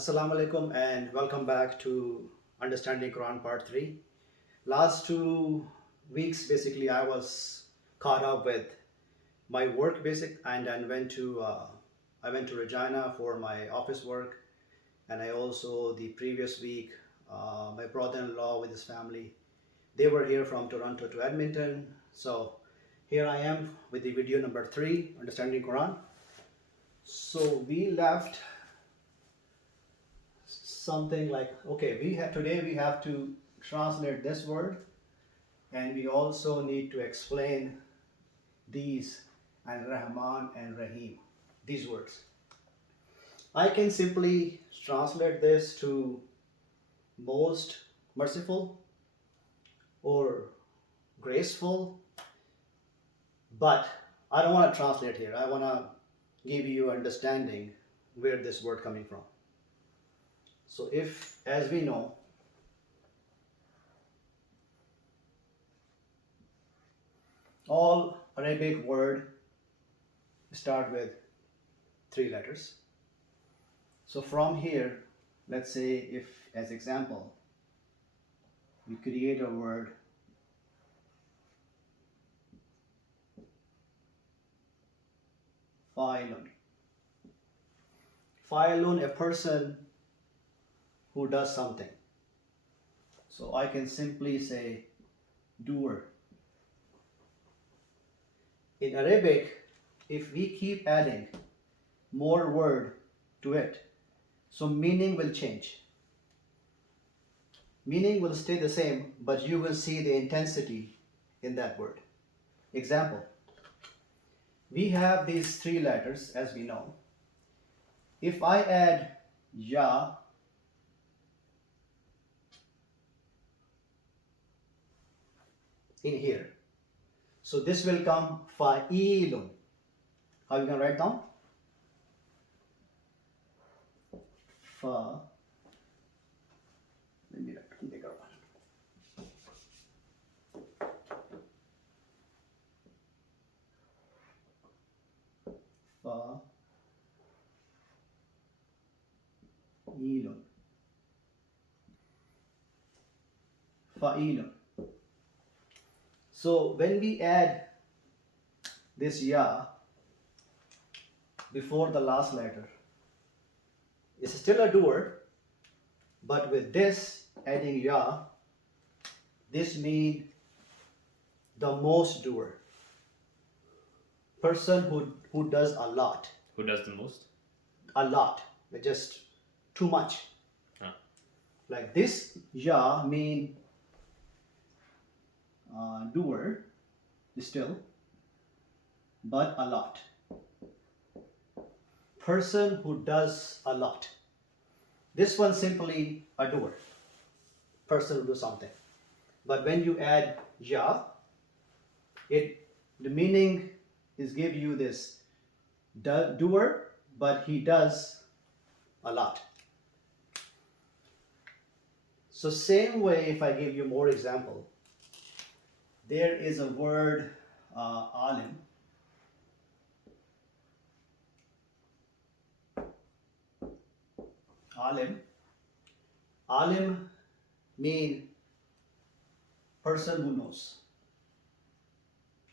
Assalamu alaikum and welcome back to Understanding Quran Part 3. Last 2 weeks basically I was caught up with my work basic and then I went to Regina for my office work, and I also the previous week my brother-in-law with his family, they were here from Toronto to Edmonton. So here I am with the video number 3, Understanding Quran. So we left something like, okay, we have to translate this word, and we also need to explain these, and Rahman and Rahim, these words. I can simply translate this to most merciful or graceful, but I don't want to translate here. I want to give you understanding where this word coming from. So if, as we know, all Arabic word start with 3 letters. So from here, let's say if, as example, we create a word fa'ilun. Fa'ilun, a person who does something. So I can simply say doer. In Arabic, if we keep adding more word to it, so meaning will change. Meaning will stay the same, but you will see the intensity in that word. Example, we have these 3 letters as we know. If I add ya in here, so this will come fa'ilun. How you can write down? Fa. Let me write a bigger one. Fa'ilun. Fa'ilun. So when we add this ya before the last letter, it's still a doer, but with this adding ya, this means the most doer. Person who does a lot. Who does the most? A lot. Just too much. Huh. Like this ya mean doer still, but a lot. Person who does a lot. This one simply a doer. Person who does something. But when you add ya, the meaning is give you this doer, but he does a lot. So same way, if I give you more example, there is a word alim. Alim mean person who knows,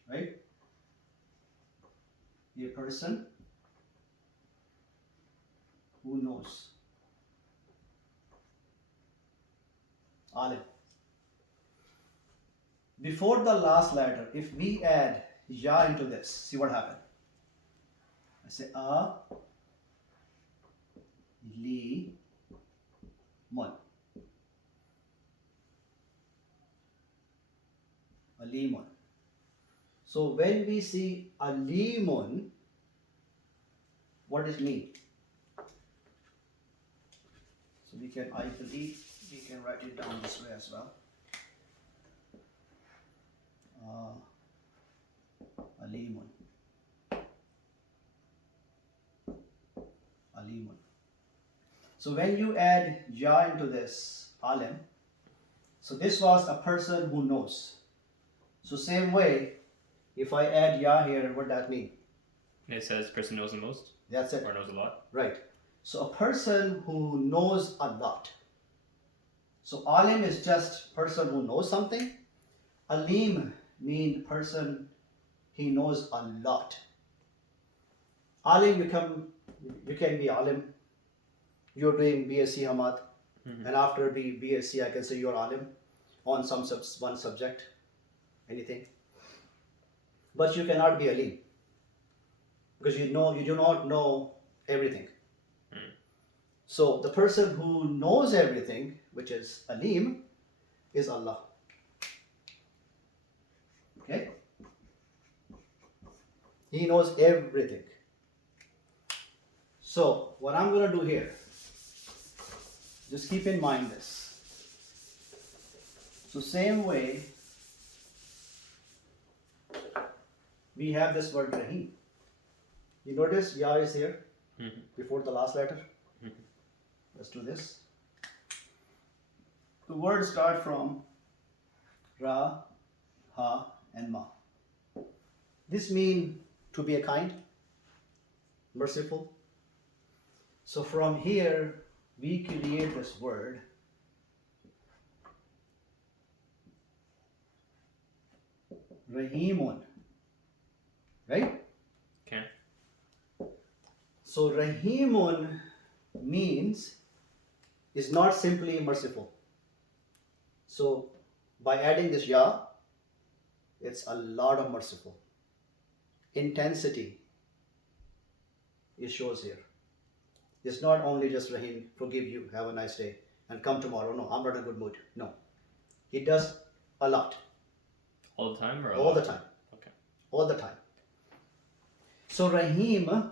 right? A person who knows. Alim. Before the last letter, if we add ya into this, see what happened. I say li mun. Alimun. So when we see alimun, what does it mean? So I believe we can write it down this way as well. Alimun. Alimun. So when you add ya into this alim, so this was a person who knows. So same way, if I add ya here, what that mean? It says person knows the most. That's it. Or knows a lot. Right. So a person who knows a lot. So alim is just person who knows something. Alim mean person he knows a lot. Alim you can be alim. You're doing BSc Hamad, and after BSc I can say you're alim on one subject, anything. But you cannot be alim because you do not know everything. So the person who knows everything, which is alim, is Allah. Okay? He knows everything. So what I'm going to do here, just keep in mind this. So same way, we have this word Rahim. You notice Ya is here before the last letter. Let's do this. The words start from Ra, Ha, and Ma. This means to be a kind, merciful. So from here, we create this word Rahimun. Right? Okay. So Rahimun means is not simply merciful. So by adding this Ya, it's a lot of merciful. Intensity it shows here. It's not only just Rahim, forgive you, have a nice day, and come tomorrow. No, I'm not in a good mood. No. It does a lot. All the time or all the time. Okay. All the time. So Rahim,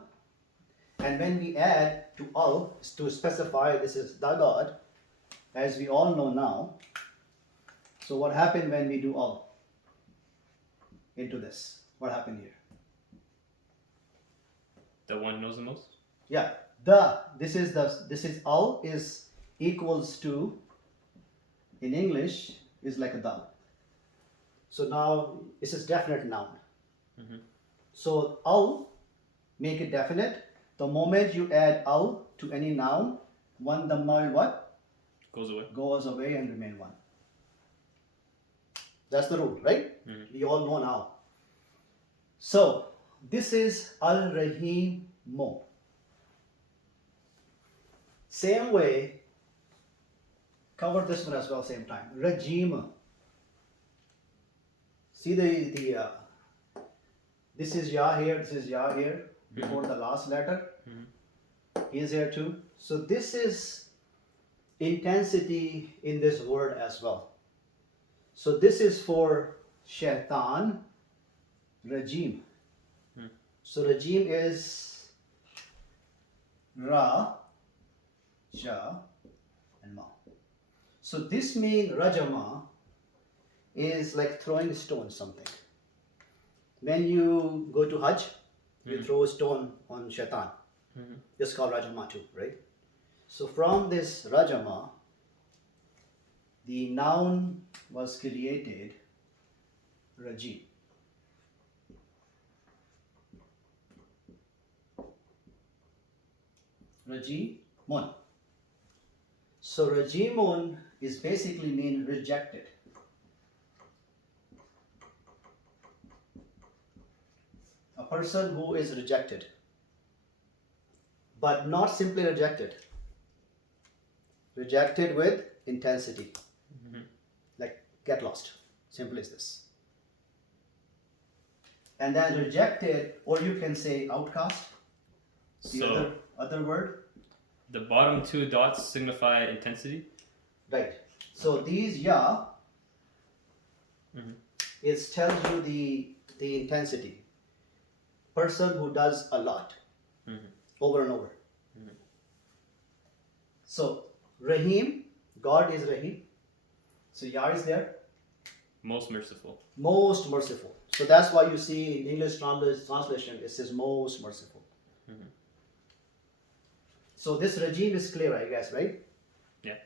and when we add to Al, to specify this is the God, as we all know now. So what happened when we do Al into this? What happened here? The one knows the most? Yeah. This is Al is equals to, in English, is like a the. So now this is definite noun. So Al, make it definite. The moment you add Al to any noun, one dhamma will what? Goes away. Goes away and remain one. That's the rule, right? We all know now. So this is Al-Rahim Mo. Same way, cover this one as well, same time. Rajim. See this is Ya here, this is Ya here, before the last letter. He is here too. So this is intensity in this word as well. So this is for Shaitan, Rajim. So Rajim is Ra, Ja, and Ma. So this means Rajama is like throwing a stone something. When you go to Hajj, you throw a stone on Shaitan. It's called Rajama too, right? So from this Rajama, the noun was created Rajim. Rajimun. So Rajimun is basically mean rejected. A person who is rejected. But not simply rejected. Rejected with intensity. Like get lost. Simple as this. And then rejected, or you can say outcast. The other word. The bottom two dots signify intensity? Right. So these Ya is tells you the intensity. Person who does a lot. Over and over. So Rahim, God is Rahim. So Ya is there. Most merciful. Most merciful. So that's why you see in English translation it says most merciful. So this regime is clear, I guess, right? Yeah.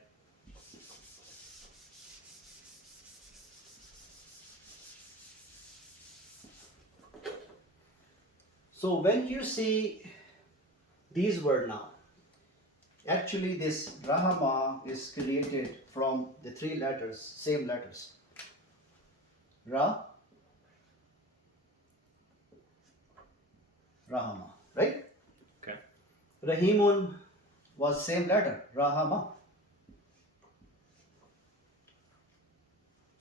So when you see these words now, Actually, this Rahama is created from the three letters, same letters. Ra, Rahama, right? Okay. Rahimun was same letter, Rahama.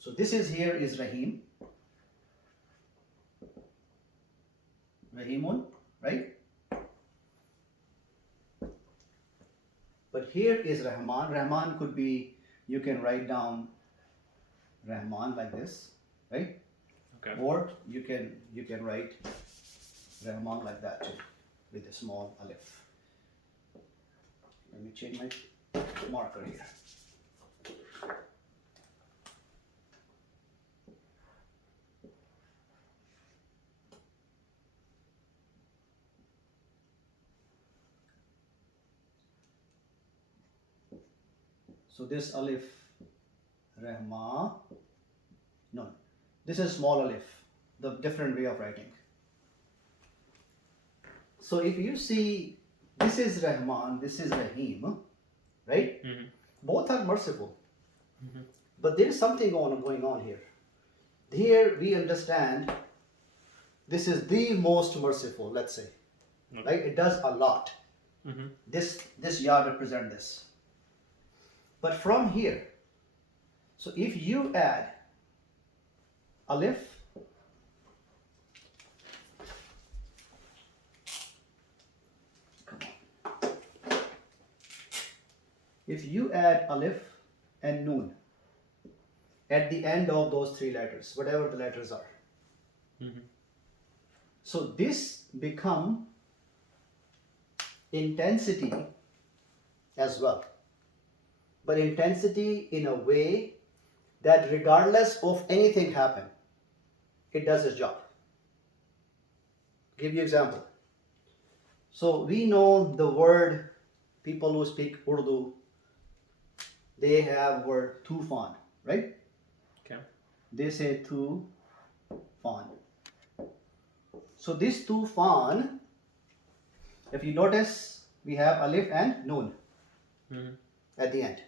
So this is here is Rahim, Rahimun, right? But here is Rahman. Rahman could be, you can write down Rahman like this, right? Okay. Or you can write Rahman like that too, with a small alif. Let me change my marker here. So this alif, Rahma, no, this is small alif, the different way of writing. So if you see, this is Rahman, this is Rahim, right? Mm-hmm. Both are merciful. Mm-hmm. But there is something going on here. Here we understand this is the most merciful, let's say. Okay. Right? It does a lot. Mm-hmm. This yard represents this. But from here, so if you add alif, come on. If you add alif and noon at the end of those three letters, whatever the letters are, Mm-hmm. so this become intensity as well. But intensity in a way that regardless of anything happen, it does its job. Give you example. So we know the word, people who speak Urdu, they have word tufan, right? Okay. They say tufan. So this tufan, if you notice, we have alif and noon Mm-hmm. at the end.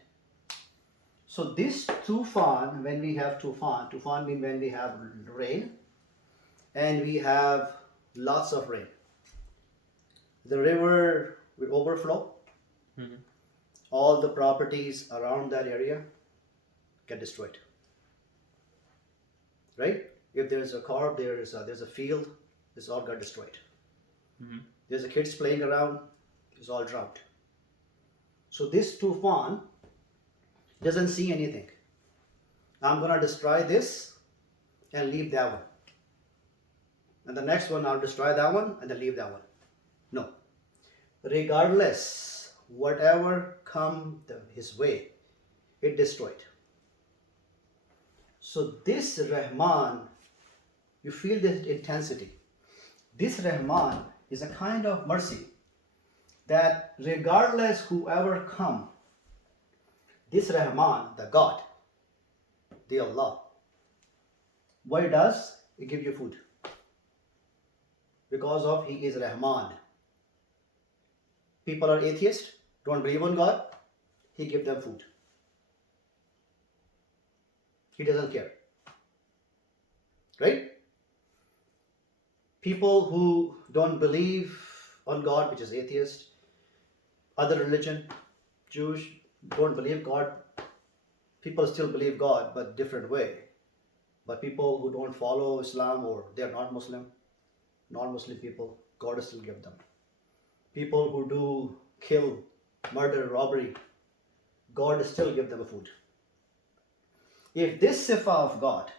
So this tufan, when we have tufan means when we have rain and we have lots of rain. The river will overflow. Mm-hmm. All the properties around that area get destroyed. Right? If there's a car, there's a field, this all got destroyed. Mm-hmm. There's a kids playing around, it's all drowned. So this tufan doesn't see anything. I'm gonna destroy this and leave that one. And the next one I'll destroy that one and then leave that one. No. Regardless, whatever come his way, it destroyed. So this Rahman, you feel this intensity. This Rahman is a kind of mercy that regardless whoever come, this Rahman, the God, the Allah, what it does, it give you food. Because of he is Rahman. People are atheists, don't believe on God, he give them food. He doesn't care. Right? People who don't believe on God, which is atheist, other religion, Jewish, don't believe God. People still believe God, but different way. But people who don't follow Islam or they are not Muslim, non-Muslim people, God will still give them. People who do kill, murder, robbery, God will still give them a food. If this sifa of God,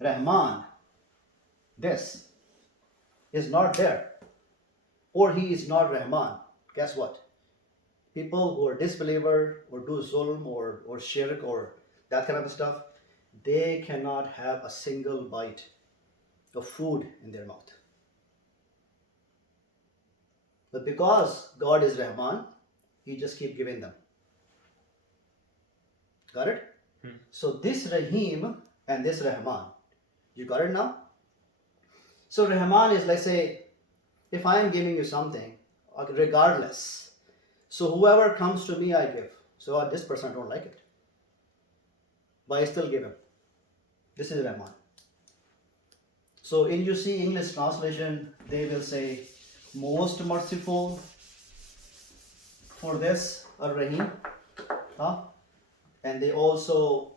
Rahman, this is not there, or he is not Rahman, guess what? People who are disbeliever or do zulm or shirk or that kind of stuff, they cannot have a single bite of food in their mouth. But because God is Rahman, he just keep giving them. Got it? So this Rahim and this Rahman, you got it now? So Rahman is, let's say, if I am giving you something, regardless. So whoever comes to me, I give. So this person I don't like it, but I still give him. This is Rahman. So in you see English translation, they will say most merciful for this Ar-Rahim. Huh? And they also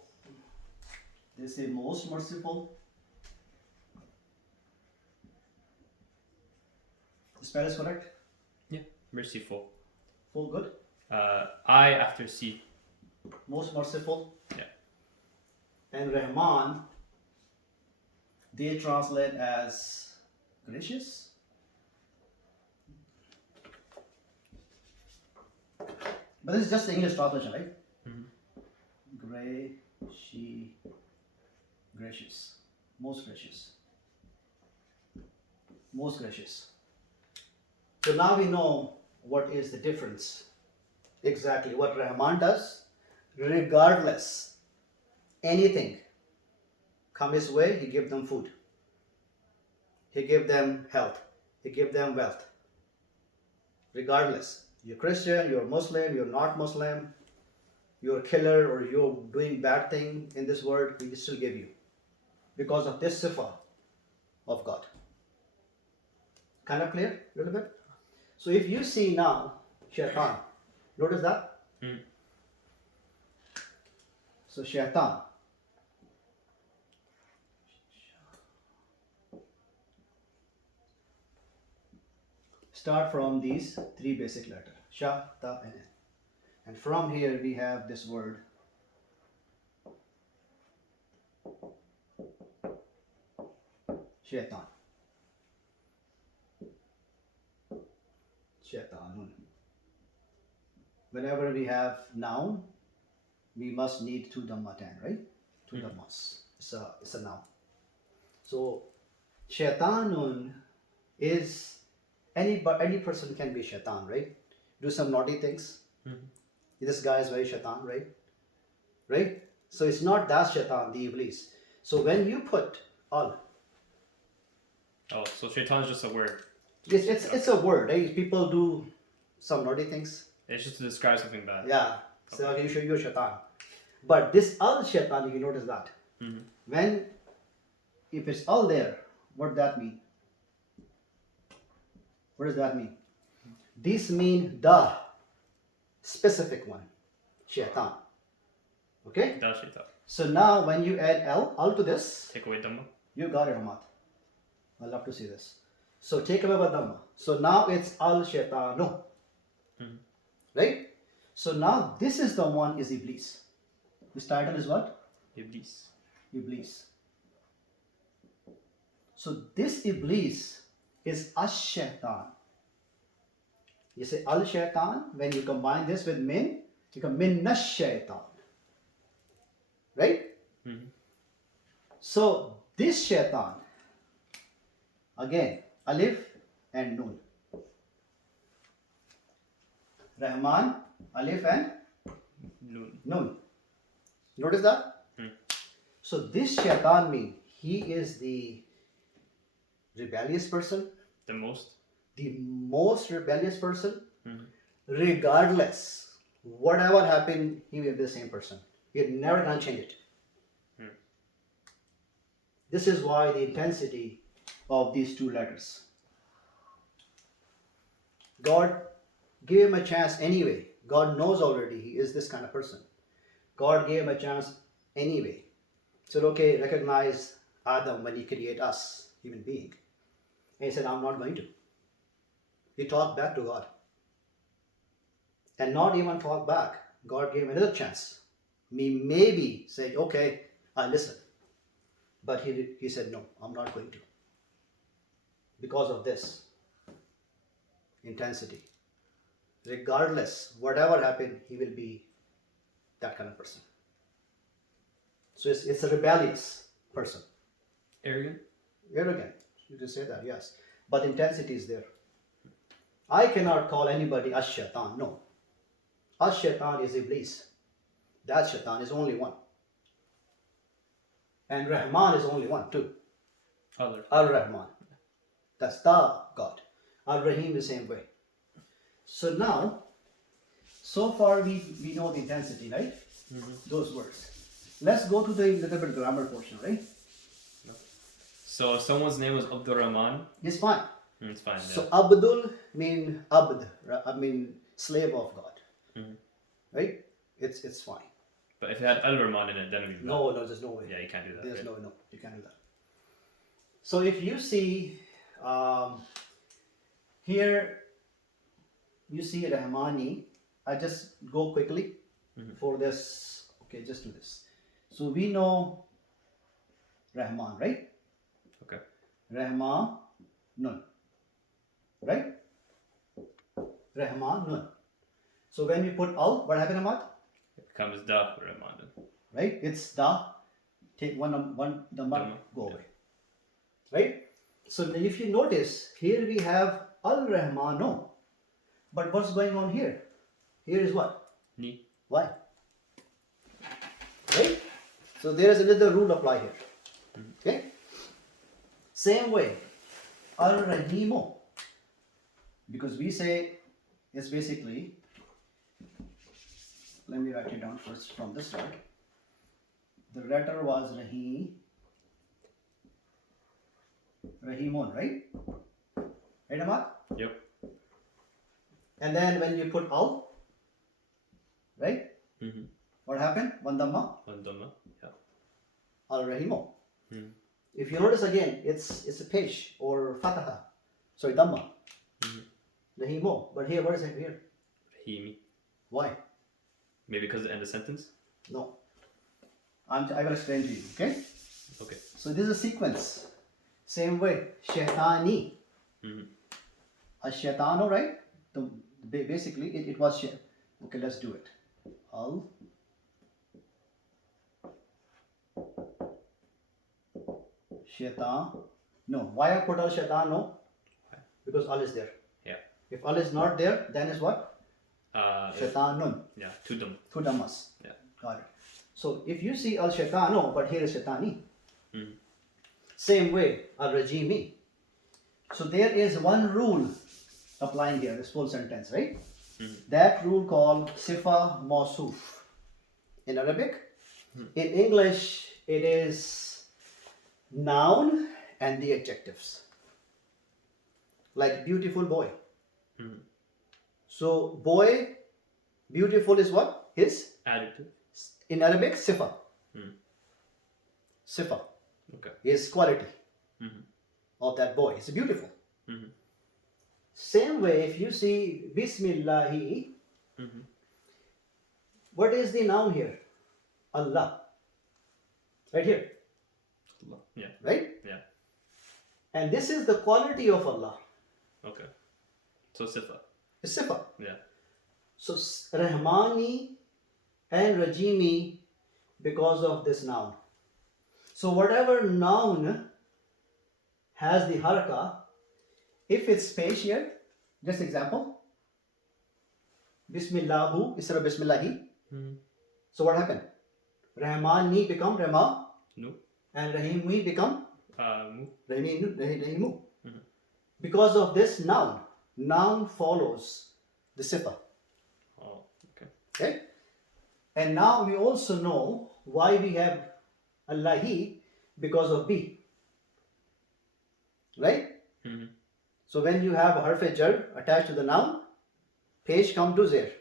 they say most merciful. The spell is correct? Yeah. Merciful. Full good? I after C. Most merciful. Yeah. And Rahman, they translate as gracious. But this is just the English translation, right? Gracious. Most gracious. Most gracious. So now we know what is the difference. Exactly what Rahman does, regardless anything come his way, he give them food. He give them health. He give them wealth. Regardless. You're Christian, you're Muslim, you're not Muslim, you're a killer or you're doing bad thing in this world, he will still give you. Because of this sifa of God. Kind of clear? A little bit? So if you see now shaitan, notice that? So shaitan. Start from these three basic letters. Sha, ta, and N. And from here we have this word. Shaitan. Shaitanun. Whenever we have noun, we must need two dhammatan, right? Two dhammas. It's a noun. So shaitanun is any person can be shaitan, right? Do some naughty things. This guy is very shaitan, right? Right? So it's not that shaitan, the iblis. So when you put al, Oh, so shaitan is just a word. it's a word, right? People do some naughty things. It's just to describe something bad. Yeah. So okay, you're shaitan. But this al shaitan, you notice that. When if it's all there, what does that mean? What does that mean? This means the specific one, shaitan. Okay? That's shaitan. So now when you add al to this, Take away dhamma. you got it, Ahmad. I love to see this. So take away dhamma. So now it's al shaitanu. Right? So now this is the one is Iblis. His title is what? Iblis. Iblis. So this Iblis is ash-shaitan. You say al-shaitan, when you combine this with min, you become min-nash-shaitan. Right? So this shaitan, again, alif and nun. Rahman, alif and nun. Notice that? So this shaitan means he is the rebellious person. The most? The most rebellious person. Regardless, whatever happened, he will be the same person. You're never going to change it. This is why the intensity of these two letters. God gave him a chance anyway. God knows already he is this kind of person. God gave him a chance anyway. Said, okay, recognize Adam when he created us, human being. And he said, I'm not going to. He talked back to God. And not even talk back. God gave him another chance. He maybe said, okay, I listen. But he said, no, I'm not going to. Because of this intensity. Regardless, whatever happened, he will be that kind of person. So it's a rebellious person. Arrogant? Arrogant. You just say that, yes. But intensity is there. I cannot call anybody ash-shaitan. No. Ash-shaitan is Iblis. That shaitan is only one. And Rahman is only one too. Other. Ar-Rahman. That's the God. Ar-Rahim the same way. So now, So far we know the intensity, right? Those words. Let's go to the little bit grammar portion, right? So if someone's name was Abdul Rahman, It's fine. it's fine. So Abdul mean abd, slave of God, right? It's fine. But if it had Al Rahman in it, then we'd No, there's no way. Yeah, you can't do that. There's right? no, you can't do that. So if you see here, you see Rahmani. I just go quickly for this. Okay, just do this. So we know Rahman, right? Okay. Rahmanun, right? Rahmanun. So when we put al, what happens, Ahmad? It becomes Da Rahman. Right? It's da. Take one the mark, go away. Right? So if you notice, here we have Al-Rahmano. But what's going on here? Here is what? Ni. Why? Right? So there is another rule apply here. Okay? Same way, Al-Rahimo. Because we say it's basically, let me write it down first from the start. The letter was Rahimun, right? Right, Ahmad? Yep. And then when you put al, right? What happened? One dhamma, One Dhamma. Yeah. al-Rahimo. If you notice again, it's a pesh or fataha. Sorry, dhamma. Rahimo. But here, what is it here? Rahimi. Why? Maybe because of the end of sentence? No. I will explain to you, okay? Okay. So this is a sequence. Same way, shaitani. A shaitano, right? So basically, it was okay, let's do it. Al. Shaitan. No. Why I put al shaitan? No. Because al is there. Yeah. If al is not there, then is what? Shaitanun. Yeah. Two Dhamma. Two dhammas. Yeah. Got it. So if you see al shaitano, but here is shaitani. Same way, al rajimi. So there is one rule applying here, this full sentence, right? That rule called sifa mausuf in Arabic. In English, it is noun and the adjectives. Like beautiful boy. So boy, beautiful is what? His? Adjective. In Arabic, sifa. Sifa. Okay. His quality of that boy. It's beautiful. Same way, if you see Bismillahi, what is the noun here? Allah. Right here. Allah. Yeah. Right? Yeah. And this is the quality of Allah. Okay. So Sifa. It's sifa. Yeah. So Rahmani and Rajimi because of this noun. So whatever noun has the haraka, if it's spatial, just example, Bismillahu instead of Bismillahi. So what happened? Rahmani become Rama No. and Rahimi become Mu. Rahimu. Because of this noun. Noun follows the sifa. Oh, okay. Okay? And now we also know why we have Allahi because of B. Right? So when you have a harf-e-jar attached to the noun, page come to there.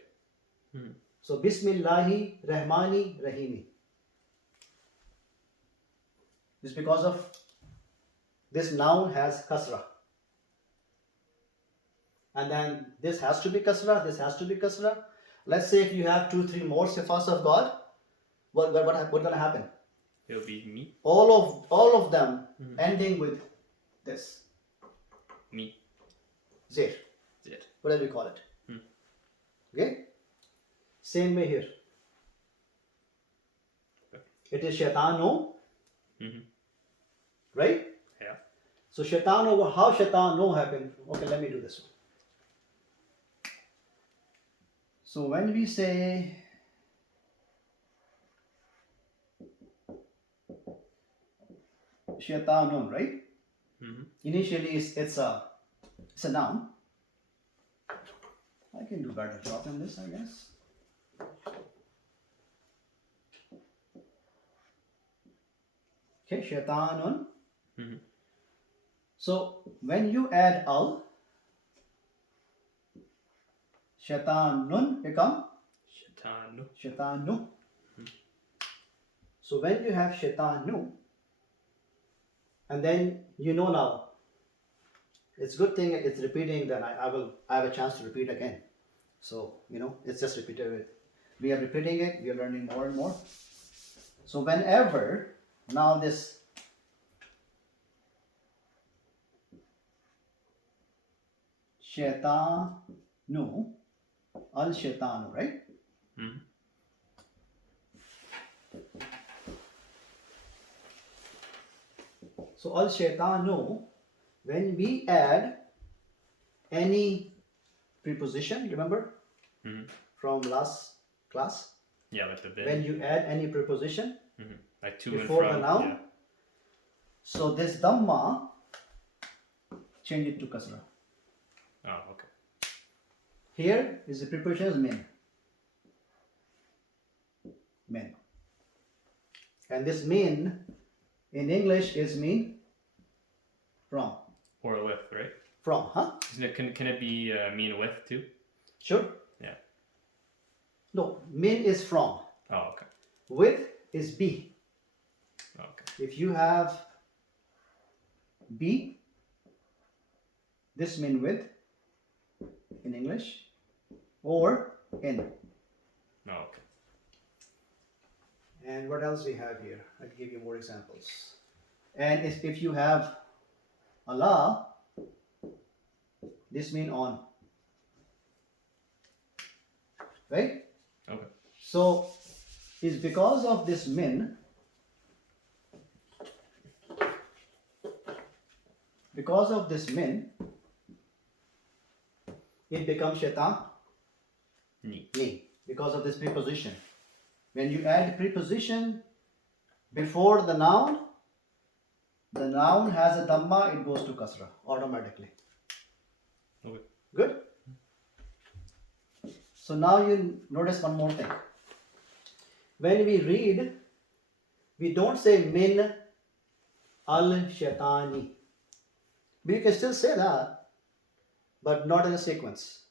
So Bismillahi Rahmani Rahimi. It's because of this noun has kasra. And then this has to be kasra, this has to be kasra. Let's say if you have 2-3 more sifas of God, what gonna happen? It'll be me. All of them ending with this. Me. Zir. Zir. Whatever you call it. Okay? Same way here. Okay. It is shaitano. Right? Yeah. So shaitano, how shaitano happened? Okay, let me do this one. So when we say shaitanun, right? Initially it's a noun. I can do better job than this, I guess. Okay, shaitanun. Mhm. So when you add al, shaitanun become Shaitanu. shaitanu. So when you have shaitanu, and then you know now, it's good thing it's repeating. Then I have a chance to repeat again. So it's just repeated. We are repeating it. We are learning more and more. So whenever now this shaitanu, al shaitanu, right? Mhm. So al shaitanu, when we add any preposition, remember Mhm. from last class, Yeah, like the when bin. you add any preposition Mhm. Like to and before from. the noun, Yeah. so this dhamma, change it to kasra. Oh, okay. Here is the preposition is min. Min. And this min in English is mean from. Or with, right? From, huh? Isn't it, can it be mean with too? Sure? Yeah. No, min is from. Oh, okay. With is be. Okay. If you have be, this mean with in English, or in. Oh, okay. And what else we have here? I'll give you more examples. And if you have Allah, this mean on. Right? Okay. So it's because of this min, because of this min, it becomes shaitan Ni. ni, because of this preposition. When you add preposition before the noun has a dhamma, it goes to kasra automatically. Okay. Good? So now you notice one more thing. When we read, we don't say min al-shaitani. We can still say that, but not in a sequence.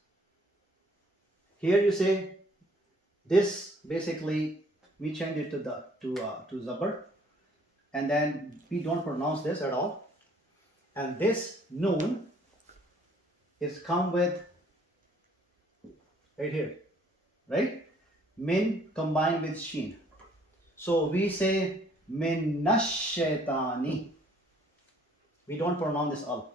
Here you say this, basically we change it to zabar, and then we don't pronounce this at all. And this noon is come with right here, right? Min combined with sheen. So we say min nashaitani. We don't pronounce this al.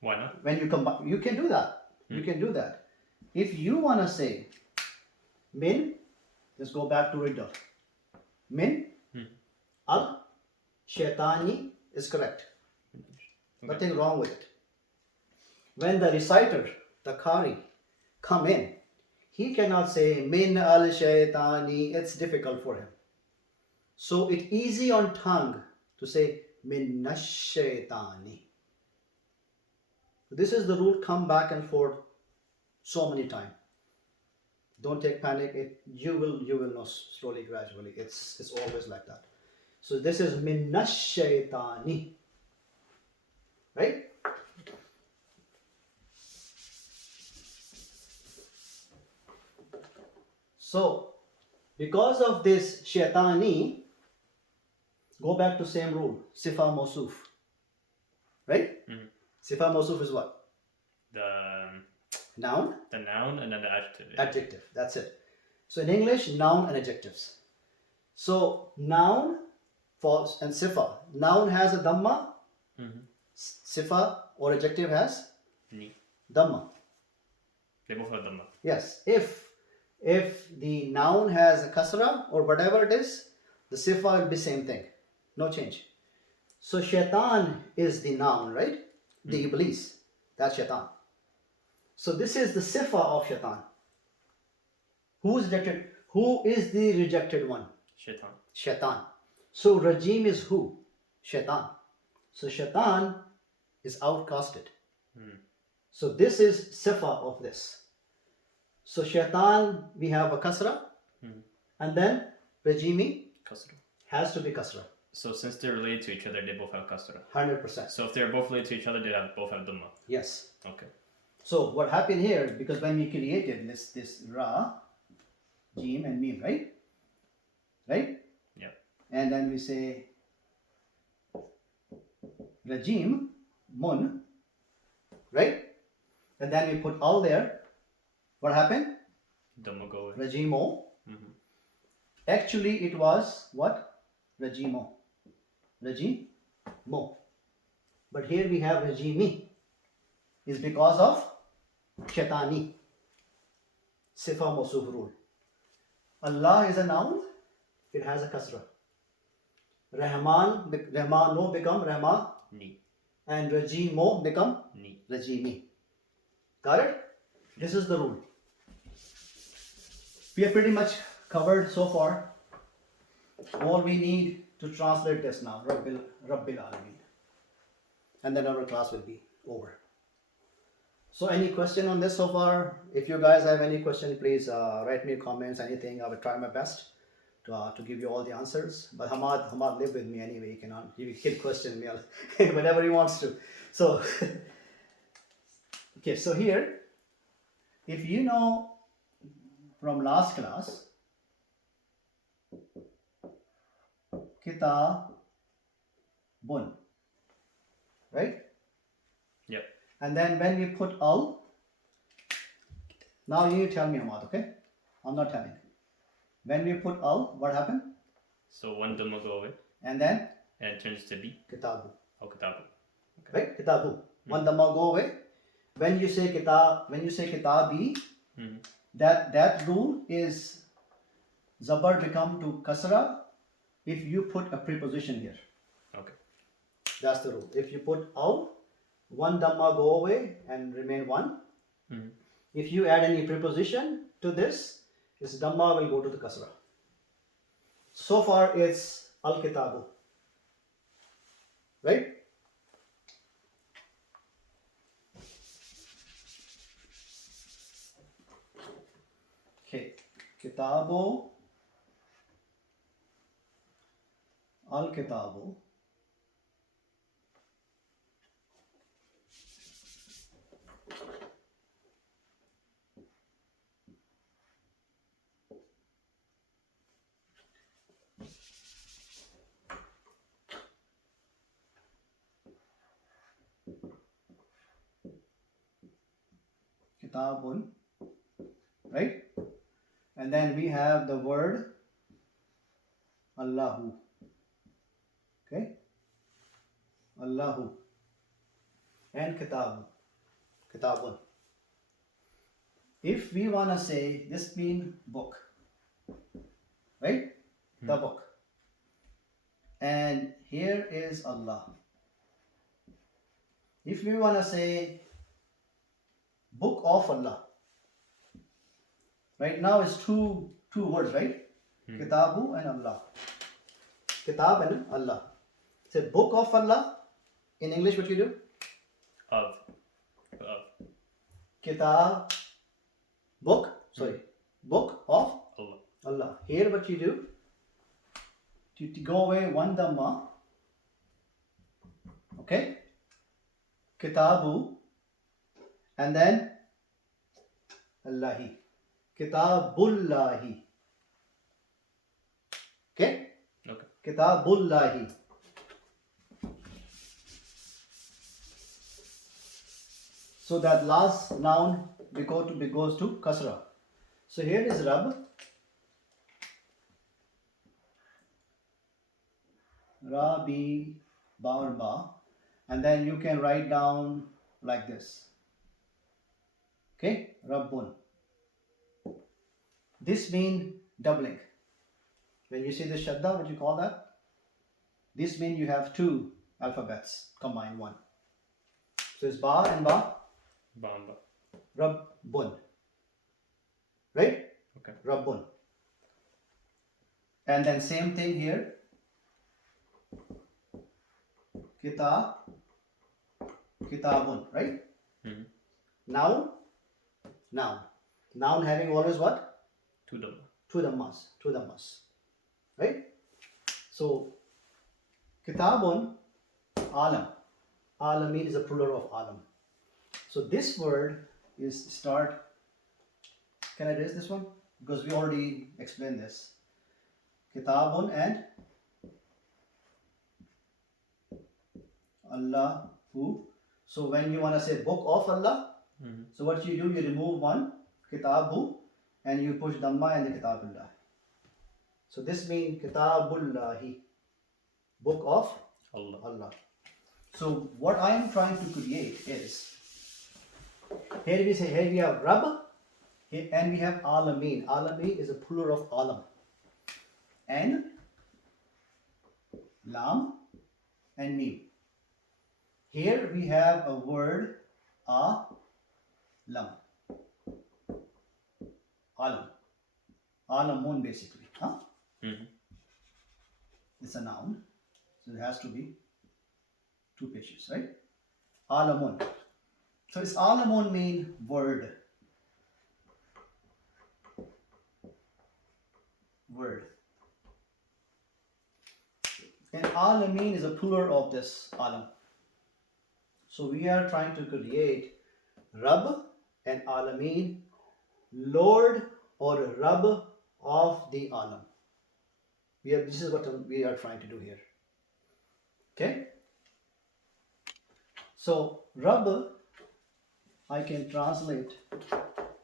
Why not? When you combine, you can do that. You can do that. If you want to say min, let's go back to riddle. Min al shaitani is correct. Nothing wrong with it. When the reciter, the Qari, come in, he cannot say min al shaitani. It's difficult for him. So it's easy on tongue to say min shaitani. This is the rule. Come back and forth so many times. Don't take panic. You will know slowly, gradually. It's always like that. So this is min shaitani, right? So because of this shaitani, go back to same rule. Sifa Mosuf, right? Mhm. Sifa Mosuf is what? The Noun, noun and then the adjective. adjective. That's it. So in English, noun and adjectives. So noun, false, and sifa. Noun has a dhamma. Mhm. Sifa or adjective has Ni. dhamma. They both have dhamma. Yes. If the noun has a kasra or whatever it is, the sifa will be same thing. No change. So shaitan is the noun, right? The iblis. That's shaitan. So this is the sifa of shaitan. Who is rejected? Who is the rejected one? Shaitan. Shaitan. So rajim is who? Shaitan. So shaitan is outcasted. So this is sifa of this. So shaitan, we have a kasra, and then rajimi Kasra. has to be kasra. So since they're related to each other, they both have kasra. 100%. So if they're both related to each other, they both have dhamma. Yes. Okay. So what happened here, because when we created this Ra, Jim and Mim, right? Right? Yeah. And then we say Rajim, Mun, right? And then we put Al there. What happened? Dhamma go away. Rajimo. Mm-hmm. Actually, it was what? Rajimo. Rajimo. But here we have Rajimi. Is because of Shaitani. Sifa Mawsuf rule. Allah is a noun. It has a kasra. Rahmano become Rahma. Ni. And Rajimo become Ni. Rajimi. Got it? This is the rule. We have pretty much covered so far. All we need to translate this now, Rabbil Alameen. And then our class will be over. So any question on this so far? If you guys have any question, please write me comments, anything. I will try my best to give you all the answers. But Hamad live with me anyway. He can question me whenever he wants to. So, okay, so here, if you know from last class, Kitabun, right? Yep. And then when we put Al, now you tell me, Ahmad, okay? I'm not telling. When we put Al, what happened? So one dhamma go away. And then? And it turns to be? Kitabu. Oh, kitabu. Okay. Right? Kitabu. One dhamma go away. When you say kitabi, that rule is Zabar become to kasra if you put a preposition here. Okay. That's the rule. If you put Al, one dhamma go away and remain one. If you add any preposition to this dhamma will go to the kasra. So far it's al-kitabu. Right? Okay. Kitabu, al-kitabu. Kitabun, right? And then we have the word Allahu. Okay? Allahu. And Kitabun. If we want to say this means book, right? The book. And here is Allah. If we want to say book of Allah, right now is two words, right? Kitabu and Allah. Kitab and Allah. Say book of Allah. In English, what you do? Of. Kitab. Book. Sorry. Book of Allah. Allah. Here, what you do? To go away one dhamma. Okay. Kitabu. And then Allahi. Kitabullahi. Okay? Okay. Kitabullahi. So that last noun goes to kasra. So here is Rab. Rabi, ba or ba. And then you can write down like this. Okay? Rabbun. This means doubling. When you see the shadda, what you call that? This means you have two alphabets combined one. So it's ba and ba. Bamba. Rabbun. Right? Okay. Rabbun. And then same thing here. Kitabun. Right? Noun. Noun having always what? Two dhamma. Two dhammas. Right? So Kitabun, alam. Alamin is a plural of alam. So this word is start. Can I raise this one? Because we already explained this. Kitabun and Allahu. So when you want to say book of Allah, so what you do, you remove one, Kitabu, and you push Dhamma and the Kitabullah. So this means Kitabullahi, book of Allah. Allah. So what I am trying to create is, here we have Rabb, and we have Alameen. Alameen is a plural of Alam. And Lam and Mim. Here we have a word Alam. Alam. Alamun basically. Huh? It's a noun. So it has to be two pitches, right? Alamun. So it's Alamun mean word. Word. And Alameen is a plural of this Alam. So we are trying to create Rabb and Alameen, Lord or Rabb of the Alam. This is what we are trying to do here. Okay? So Rabb, I can translate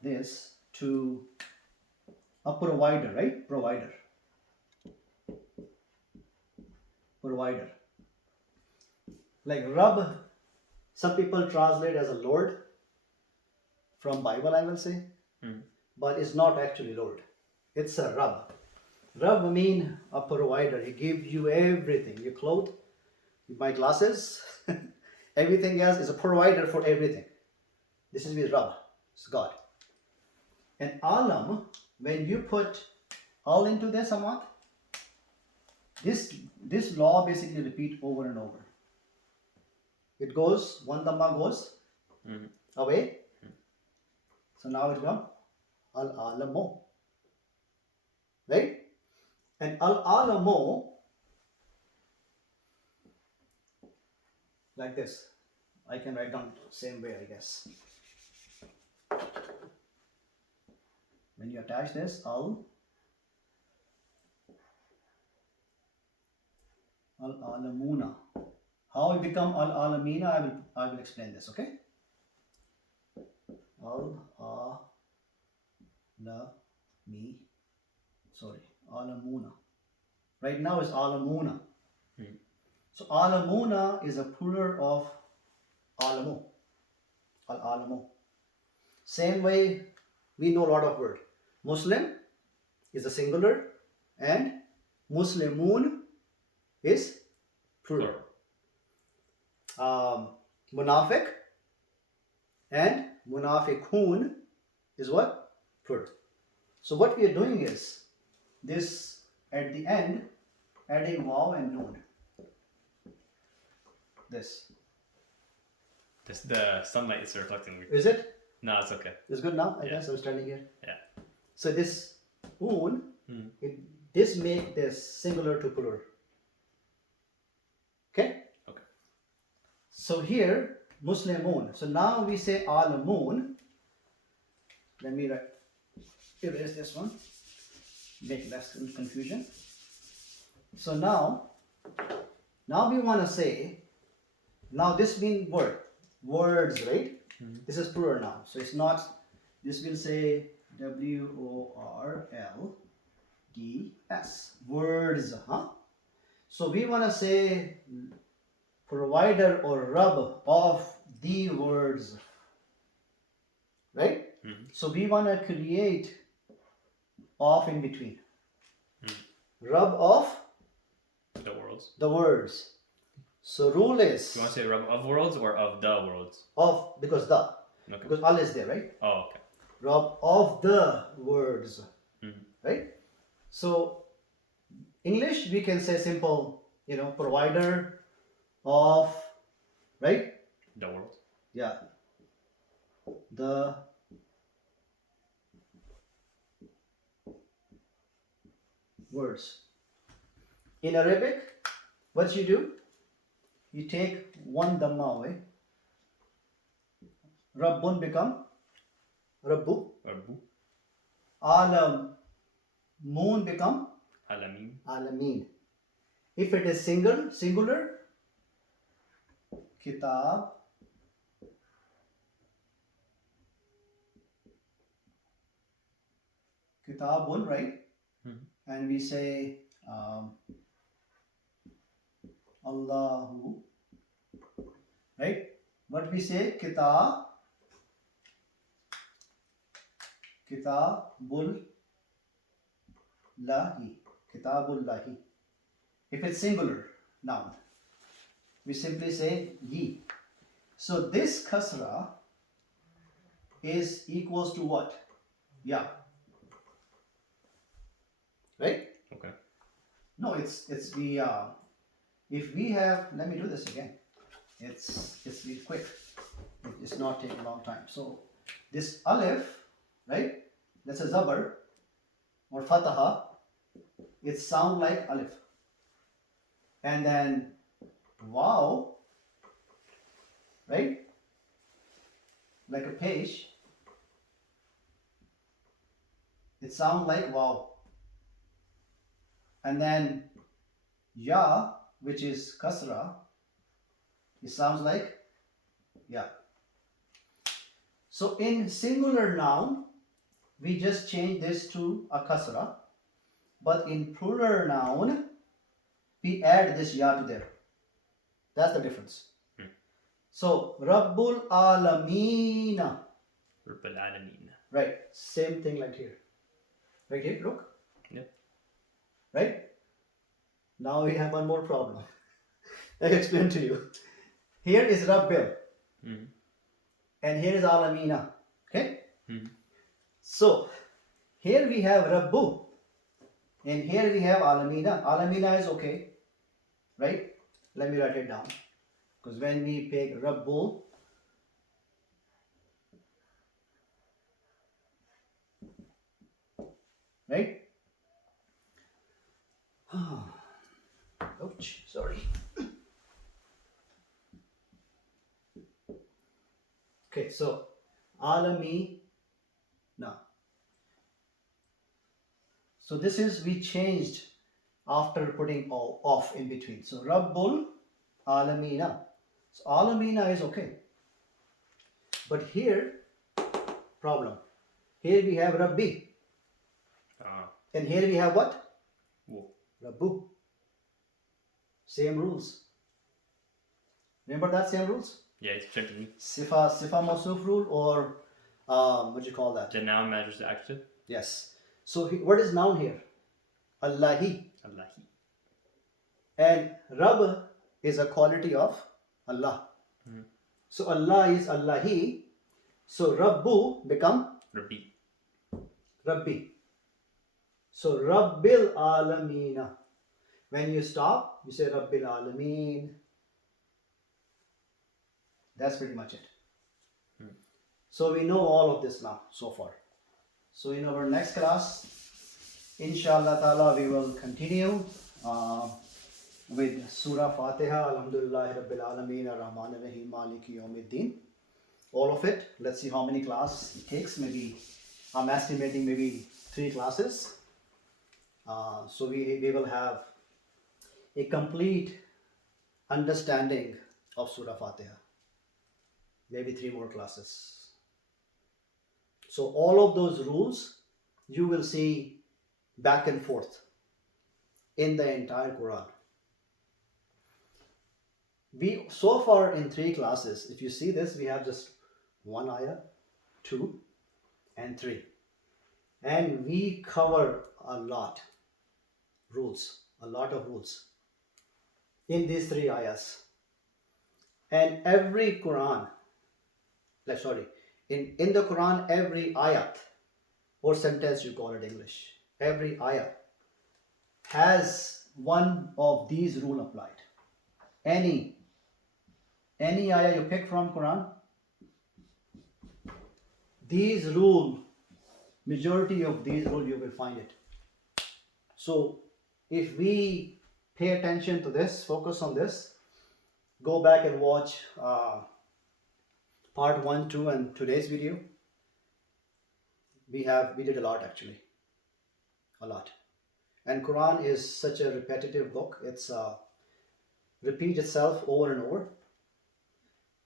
this to a provider, right? Provider. Provider. Like Rabb, some people translate as a Lord from Bible, I will say, but it's not actually Lord. It's a Rabb. Rabb mean a provider. He gives you everything. Your clothes, you buy glasses, everything else is a provider for everything. This is with Rabb. It's God. And Alam, when you put all into this amount, this law basically repeat over and over. It goes, one Dhamma goes away. So now it becomes Al-Alamo. Right? And Al-Alamo, like this. I can write down same way, I guess. When you attach this, Al-Alamuna. How it become Al-Alamina, I will explain this, okay? Alamuna. Right now is Alamuna. So Alamuna is a plural of Alamo. Al-Alamo. Same way, we know a lot of words. Muslim is a singular and Muslimun is plural. Munafiq and Munafiqun is what? Plural. So what we are doing is this at the end, adding waw and noon. This. The sunlight is reflecting me. Is it? No, it's okay. It's good now? I Yeah. guess I'm standing here. Yeah. So this un, this make this singular to plural. Okay? Okay. So here, Muslimun. So now we say Alamun. Let me erase this one. Make less confusion. So now we want to say, now this means words, right? This is plural now. So it's not, this will say words, words, huh? So we want to say provider or Rabb of the words, right? So we want to create of in between. Rabb of The worlds. the words. So rule is You want to say Rabb of worlds or of the worlds? of, because the, Okay. because Al is there, right? Oh, okay. Rabb of the words, right? So English we can say simple, provider of, right? The world. Yeah. The words. In Arabic, What you do? You take one dhamma away. Rabbun become Rabbu. Rabbu. Alam moon become Alameen. Alameen. If it is singular, Kitab, Kitabun, right? And we say Allahu, right? What we say? Kitabul Lahi. Kitabul Lahi. If it's singular noun, we simply say ye. So this kasra is equals to what? Ya. Right? Okay. No, it's the if we have, let me do this again. It's really quick. It's not taking a long time. So this alif, right? That's a zabar or fataha. It sound like alif. And then wow, right? Like a page. It sounds like wow. And then ya, which is kasra, it sounds like ya. So in singular noun, we just change this to a kasra. But in plural noun, we add this ya to there. That's the difference. So Rabbul Alameen. Rabbul Alameen. Right. Same thing like here. Right here, look. Yep. Right? Now we have one more problem. I explain to you. Here is Rabbil. And here is Alamina. Okay? So here we have Rabbu. And here we have Alamina. Alamina is okay. Right? Let me write it down. Because when we pick Rabbu, right? Ouch, sorry. Okay, so Alami na. So this is we changed after putting off in between. So Rabbul Alamina. So Alamina is okay. But here, problem. Here we have Rabbi. And here we have what? Rabbu. Same rules. Remember that same rules? Yeah, it's tricky. Sifa Mawsuf rule or what do you call that? The noun matches the adjective. Yes. So what is noun here? Allahi. Allahi. And Rabb is a quality of Allah. So Allah is Allahi. So Rabbu become Rabbi. So Rabbil Alameen. When you stop, you say Rabbil Alameen. That's pretty much it. So we know all of this now so far. So in our next class, inshallah ta'ala, we will continue with Surah Fatiha, Alhamdulillah Rabbil Alameen, Ar-Rahman Ar-Rahim, Maliki Yawmiddin. All of it. Let's see how many classes it takes. Maybe I'm estimating maybe 3 classes. So we will have a complete understanding of Surah Fatiha. Maybe 3 more classes. So all of those rules you will see back and forth in the entire Quran. We so far in 3 classes, if you see this, we have just 1 ayah, 2 and 3. And we cover a lot of rules in these 3 ayahs. And every Quran, in the Quran, every ayat or sentence, you call it English, every ayah has one of these rules applied. Any ayah you pick from Quran, these rule, majority of these rule you will find it. So if we pay attention to this, focus on this. Go back and watch part 1, 2, and today's video. We did a lot actually, a lot. And Quran is such a repetitive book. It's repeat itself over and over.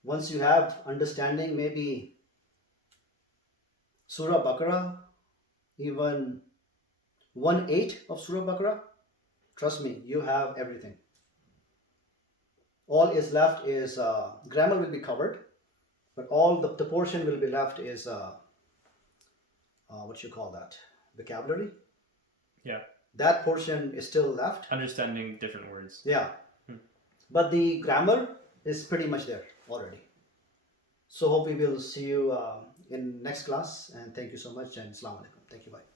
Once you have understanding, maybe Surah Baqarah, even 1/8 of Surah Baqarah, trust me, you have everything. All is left is grammar will be covered, but all the portion will be left is what you call that, vocabulary. Yeah. That portion is still left. Understanding different words. Yeah. But the grammar is pretty much there already. So hope we will see you in next class, and thank you so much, and Assalamu alaikum. Thank you, bye.